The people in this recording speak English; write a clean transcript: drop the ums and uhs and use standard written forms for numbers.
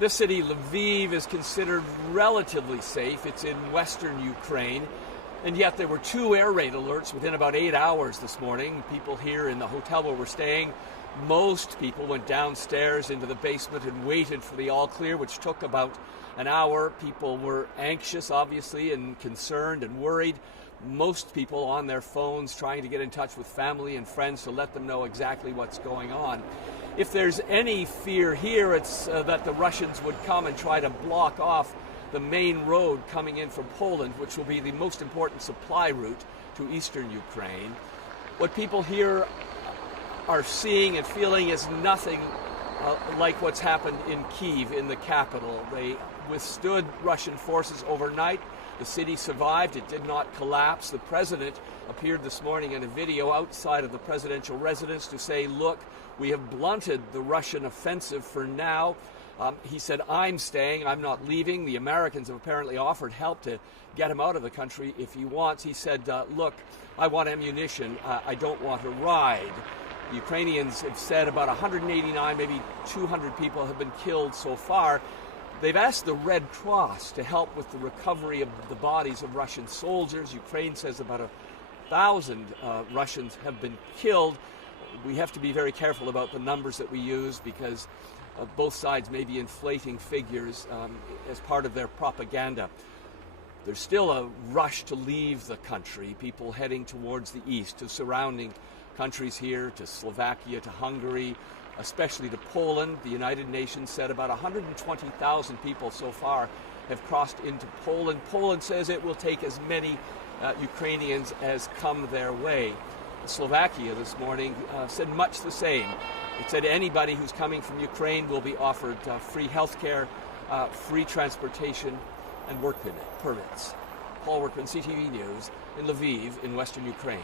This city, Lviv, is considered relatively safe. It's in western Ukraine. And yet there were 2 air raid alerts within about 8 hours this morning. People here in the hotel where we're staying, most people went downstairs into the basement and waited for the all clear, which took about an hour. People were anxious, obviously, and concerned and worried. Most people on their phones trying to get in touch with family and friends to let them know exactly what's going on. If there's any fear here, it's that the Russians would come and try to block off the main road coming in from Poland, which will be the most important supply route to eastern Ukraine. What people here are seeing and feeling is nothing like what's happened in Kyiv, in the capital. They withstood Russian forces overnight. The city survived. It did not collapse. The president appeared this morning in a video outside of the presidential residence to say, look, we have blunted the Russian offensive for now. He said, I'm staying, I'm not leaving. The Americans have apparently offered help to get him out of the country if he wants. He said, look, I want ammunition. I don't want a ride. The Ukrainians have said about 189, maybe 200 people have been killed so far. They've asked the Red Cross to help with the recovery of the bodies of Russian soldiers. Ukraine says about 1,000 Russians have been killed. We have to be very careful about the numbers that we use because both sides may be inflating figures as part of their propaganda. There's still a rush to leave the country, people heading towards the east, to surrounding countries here, to Slovakia, to Hungary, especially to Poland. The United Nations said about 120,000 people so far have crossed into Poland. Poland says it will take as many Ukrainians as come their way. Slovakia this morning said much the same. It said anybody who's coming from Ukraine will be offered free health care, free transportation, and work permits. Paul Workman, CTV News, in Lviv, in western Ukraine.